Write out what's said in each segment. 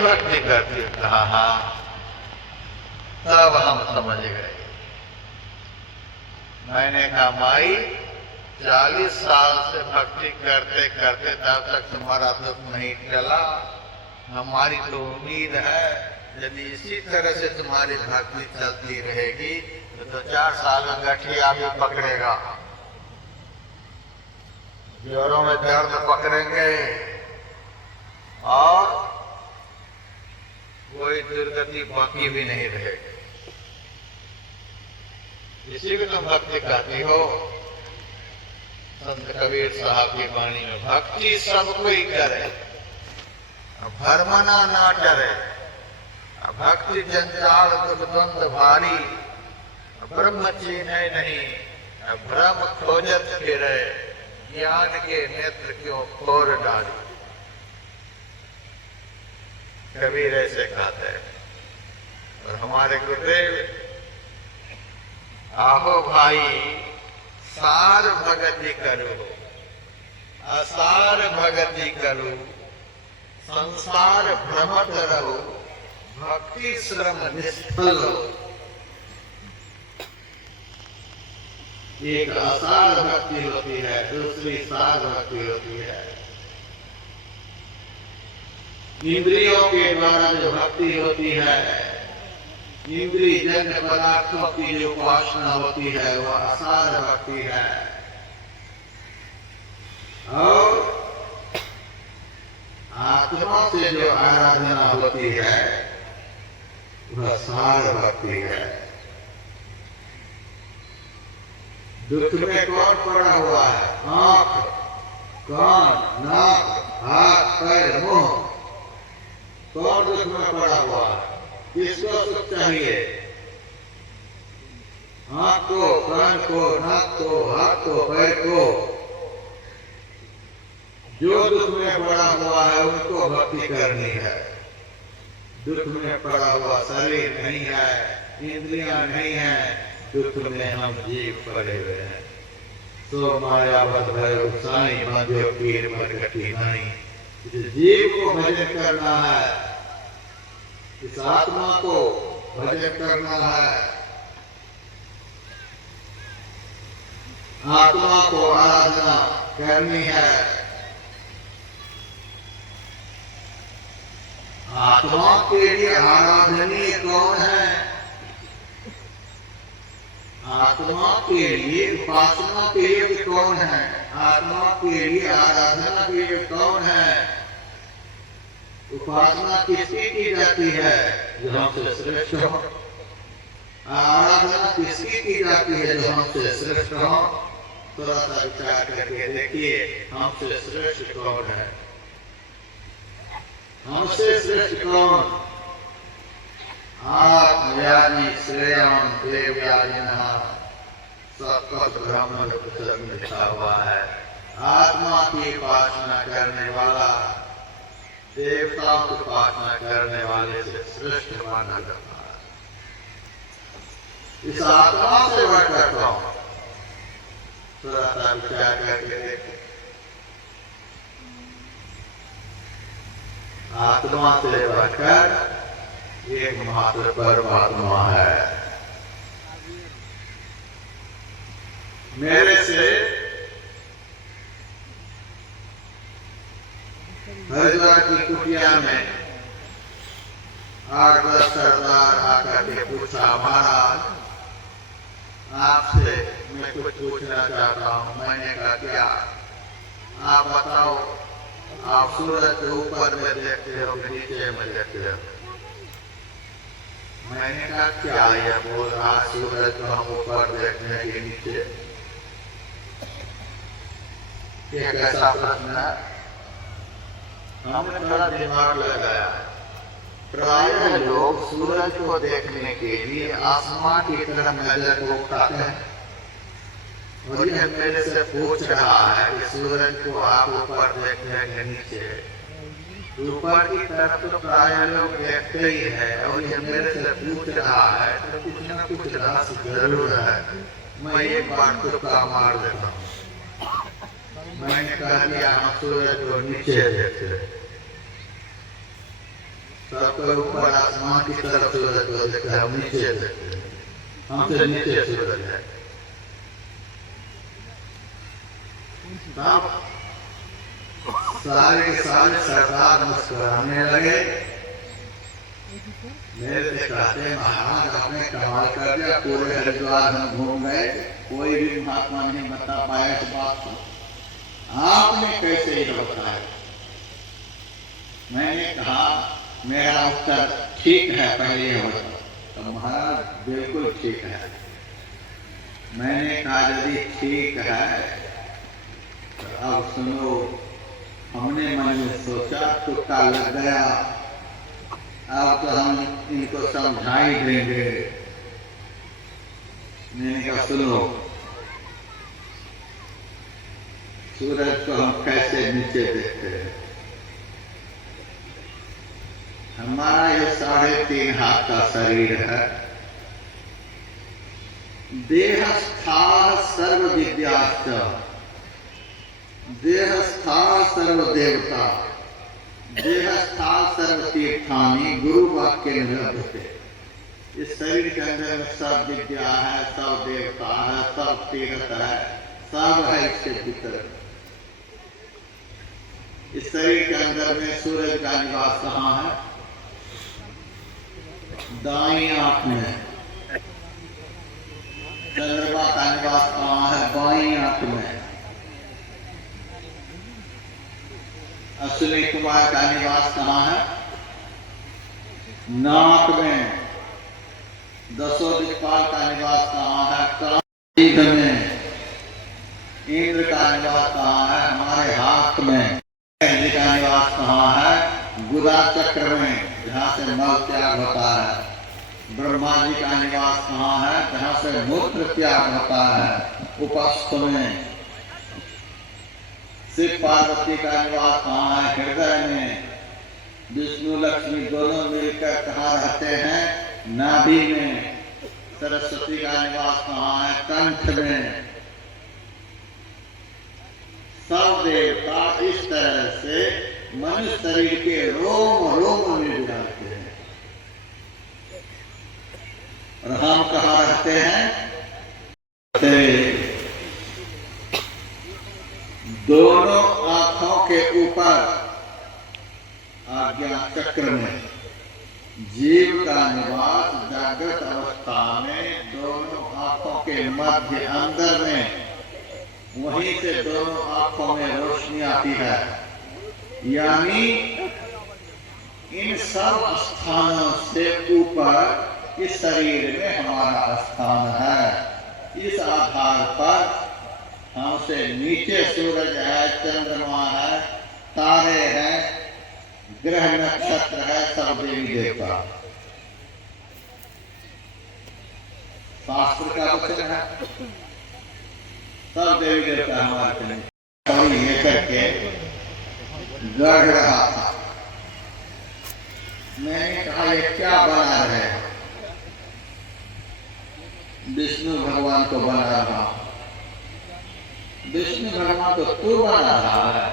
भक्ति करती है। कहा हाँ, तब हम समझ गए। मैंने कहा माई 40 साल से भक्ति करते करते तब तक तुम्हारा दुख नहीं टला। हमारी तो उम्मीद है यदि इसी तरह से तुम्हारी भक्ति चलती रहेगी तो 4 साल में गठिया भी पकड़ेगा, जोरों में दर्द पकड़ेंगे और कोई दुर्गति बाकी भी नहीं रहेगी। इसी को तुम भक्ति कहती हो। संत कबीर साहब की वाणी में भक्ति सब कोई करे, भरमना ना डरे। भक्ति जंजाल दुख द्वंद भारी, ब्रह्म चीन्हे नहीं भ्रम खोजत फिरे। ज्ञान के नेत्र क्यों खोर डाली। कबीर ऐसे कहते हैं। और हमारे गुरुदेव, आहो भाई सार भगति करो, असार भगति करो, संसार भ्रमत रहो, भक्ति श्रम निष्फल हो। एक असार भक्ति होती है, दूसरी सार भक्ति होती है। इंद्रियों के द्वारा जो भक्ति होती है, इंद्रिय जन्य पदार्थों की जो उपासना होती है, वह असार भक्ति है। और आत्मा से जो आराधना होती है, वह सार भक्ति है। दुख में कौन पड़ा हुआ है? आंख, कान, नाक, हाथ, पैर, मुंह। कौन दुख में पड़ा हुआ है? किसको सुख चाहिए? आंख को, कान को, नाक को, हाथ को, पैर को। जो दुख में पड़ा हुआ है उनको भक्ति करनी है। दुख में पड़ा हुआ शरीर नहीं है, इंद्रियां नहीं है, दुख में हम जीव पड़े हुए हैं। सो मायावत भयो साईं बांधो पीर मरकटी नाई। इस जीव को भजन करना है, इस आत्मा को भजन करना है। आत्मा को आराधना करनी है। आत्मा के लिए आराधनीय कौन है? आत्मा के लिए उपासना के लिए कौन है? आत्मा के लिए आराधना के लिए कौन है? उपासना किसकी की जाती है? जो हमसे श्रेष्ठ हो। आराधना किसकी की जाती है? जो हमसे श्रेष्ठ हो। थोड़ा सा विचार करके देखिए, हमसे श्रेष्ठ कौन है? हमसे श्रेष्ठ कौन? आत्मयानी श्रेयान देवयानिनः सत्पथ ब्रह्म पुस्तक में लिखा हुआ है। आत्मा की उपासना करने वाला देवताओं की उपासना करने वाले से श्रेष्ठ माना जाता है। इस आत्मा से बढ़कर कौन? थोड़ा सा विचार करके देखो। आत्मा से बढ़कर एक मात्र परमात्मा है। मेरे से हरिद्वार की कुटिया में 8-10 सरदार आकर के पूछा, महाराज आपसे मैं कुछ पूछना चाहता हूँ। मैंने कहा क्या? आप बताओ, आप सूरज के ऊपर में देखते हो कि नीचे में देखते हो? मैंने कहा क्या यह बोल रहा? सूरज को हम ऊपर देखते हैं कि नीचे? ये कैसा प्रश्न है? हमने थोड़ा दिमाग लगाया। प्राय लोग सूरज को देखने के लिए आसमान की तरफ नजर को उठाते हैं। और यह मेरे से पूछ रहा है कि सूरज को आप ऊपर देखते हैं कि नीचे? ऊपर की तरफ तो प्राय लोग देखते ही है, और यह मेरे से पूछ रहा है तो कुछ न कुछ रहस्य जरूर है। मैं एक बार तुक्का मार देता हूँ। मैंने कह दिया हम सूरज को नीचे देखते। सब कोई ऊपर आसमान की तरफ सूरज को देखता है, हम नीचे देखते हैं, हमसे नीचे सूरज है। तब सारे के सारे सरदार मुस्कुराने लगे। मेरे से कहते महाराज आपने कमाल कर दिया, पूरे हरिद्वार में घूम गए, कोई भी महात्मा नहीं बता पाया इस बात को, आपने कैसे ये बताया? मैंने कहा मेरा उत्तर ठीक है, पहले ये बताओ। तो महाराज बिल्कुल ठीक है। मैंने कहा यदि ठीक है तो अब सुनो, हमने मन में सोचा, तुक्का लग गया, अब तो हम इनको समझा ही देंगे। मैंने कहा सुनो, सूरज को हम कैसे नीचे देखते हैं? हमारा ये 3.5 हाथ का शरीर है। देहस्था सर्व विद्याश्च देहस्था सर्व देवता देहस्था सर्व तीर्थानि गुरु वाक्य निरभते। इस शरीर के अंदर में सब विद्या है, सब देवता है, सब तीर्थ है, सब है इसके भीतर। इस शरीर के अंदर में सूरज का निवास कहाँ है? दाईं आंख में। चंद्रमा का निवास कहाँ है? बाईं आंख में। अश्विनी कुमार का निवास कहाँ है? नाक में। दसों दिक्पाल का निवास कहाँ है? कांध में। इंद्र का निवास कहाँ है? हमारे हाथ में। जी का निवास कहाँ है? गुदा चक्र में, जहाँ से मल त्याग होता है। ब्रह्मा जी का निवास कहाँ है? जहाँ से मूत्र त्याग होता है, उपस्थ में। शिव पार्वती का निवास कहाँ है? हृदय में। विष्णु लक्ष्मी दोनों मिलकर कहाँ रहते हैं? नाभि में। सरस्वती का निवास कहाँ है? कंठ में। सब देवता इस तरह से मनुष्य शरीर के रोम रोम में विराजते हैं। और हम कहाँ रहते हैं? दोनों आंखों के ऊपर आज्ञा चक्र में। जीव का निवास जागृत अवस्था में दोनों आंखों के मध्य अंदर में, वहीं से दोनों आंखों में रोशनी आती है। यानी इन सब स्थानों से ऊपर इस शरीर में हमारा स्थान है। इस आधार पर हमसे नीचे सूरज है, चंद्रमा है, तारे हैं, ग्रह नक्षत्र है, सब देवी देवता। शास्त्र का वचन है, सब देवी देवता हमारे लेकर के गढ़ रहा था। मैंने कहा ये क्या बना रहे? विष्णु भगवान को बना रहा। विष्णु भगवान तो तू बना रहा है।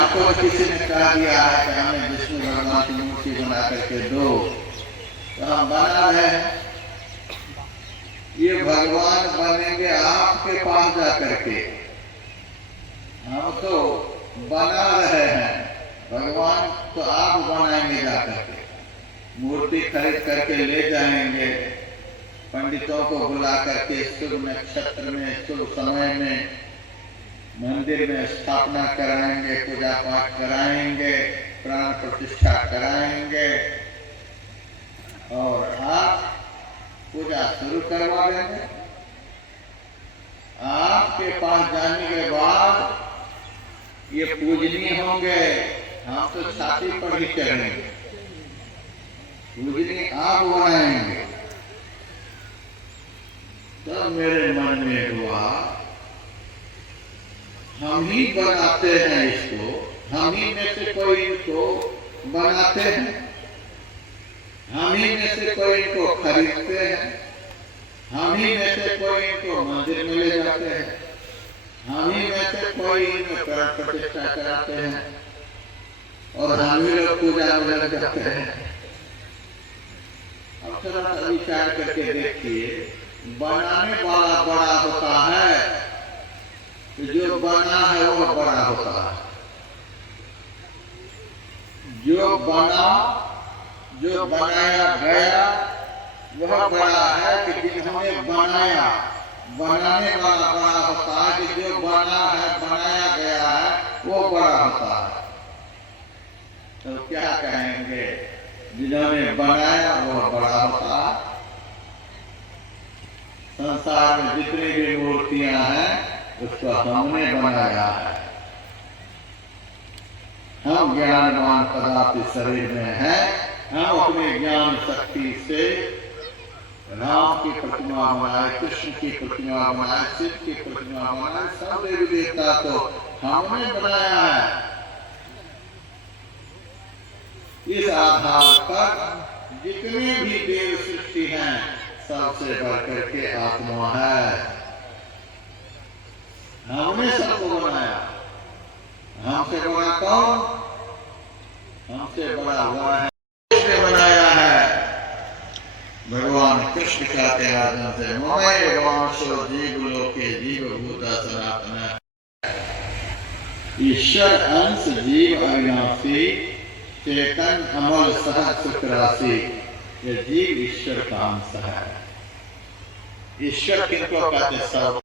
आपको किसी ने कह दिया है कि हमें विष्णु भगवान की मूर्ति बना करके दो, तो हम बना रहे हैं। ये भगवान बनेंगे आपके पास जा करके, हम तो बना रहे हैं। भगवान तो आप बनाएंगे जा करके, मूर्ति खरीद करके ले जाएंगे, पंडितों को बुला करके शुभ नक्षत्र में, शुभ समय में मंदिर में स्थापना कराएंगे, पूजा पाठ कराएंगे, प्राण प्रतिष्ठा कराएंगे, और आप पूजा शुरू करवा देंगे। आपके पास जाने के बाद ये पूजनीय होंगे, हम तो छाती पर ही चढ़ेंगे। पूजनीय आप बनाएंगे। तब मेरे मन में हुआ हम ही बनाते हैं इसको, हम ही में से कोई इनको बनाते हैं, हम ही में से कोई इनको खरीदते हैं, हम ही में से कोई इनको मंदिर में ले जाते हैं, हम ही में से कोई इनको प्राण प्रतिष्ठा कराते हैं, और हम ही लोग पूजा में लग जाते हैं। अब थोड़ा सा विचार करके देखिए, बनाने वाला बड़ा होता है, जो बना है वो बड़ा होता है। जो बना, जो बनाया गया वह बड़ा है कि जिन्होंने बनाया। बनाने वाला बड़ा होता है कि जो बना है, बनाया गया है वो बड़ा होता है। तो क्या कहेंगे, जिन्होंने बनाया वो बड़ा होता है। संसार में जितनी भी मूर्तियां हैं उसको हमने बनाया है। हम ज्ञानवान कदापि शरीर में हैं, हम अपने ज्ञान शक्ति से राम की प्रतिमा बनाए, कृष्ण की प्रतिमा बनाए, शिव की प्रतिमा बनाए, सब देवी देवता तो हमने बनाया है। इस आधार पर जितने भी देव सृष्टि हैं सबसे बढ़कर के आत्मा है। हमने सबको बनाया। हमसे बड़ा कौन? हमसे बड़ा हुआ है उसने बनाया है। भगवान कृष्ण कहते हैं अर्जुन से, ममैव वांशो जीवलोके जीवभूता सनातन। ईश्वर अंश जीव अविनाशी, चेतन अमल सहज सुख राशि। ये जीव ईश्वर का अंश है। ईश्वर किनको कहते हैं? सब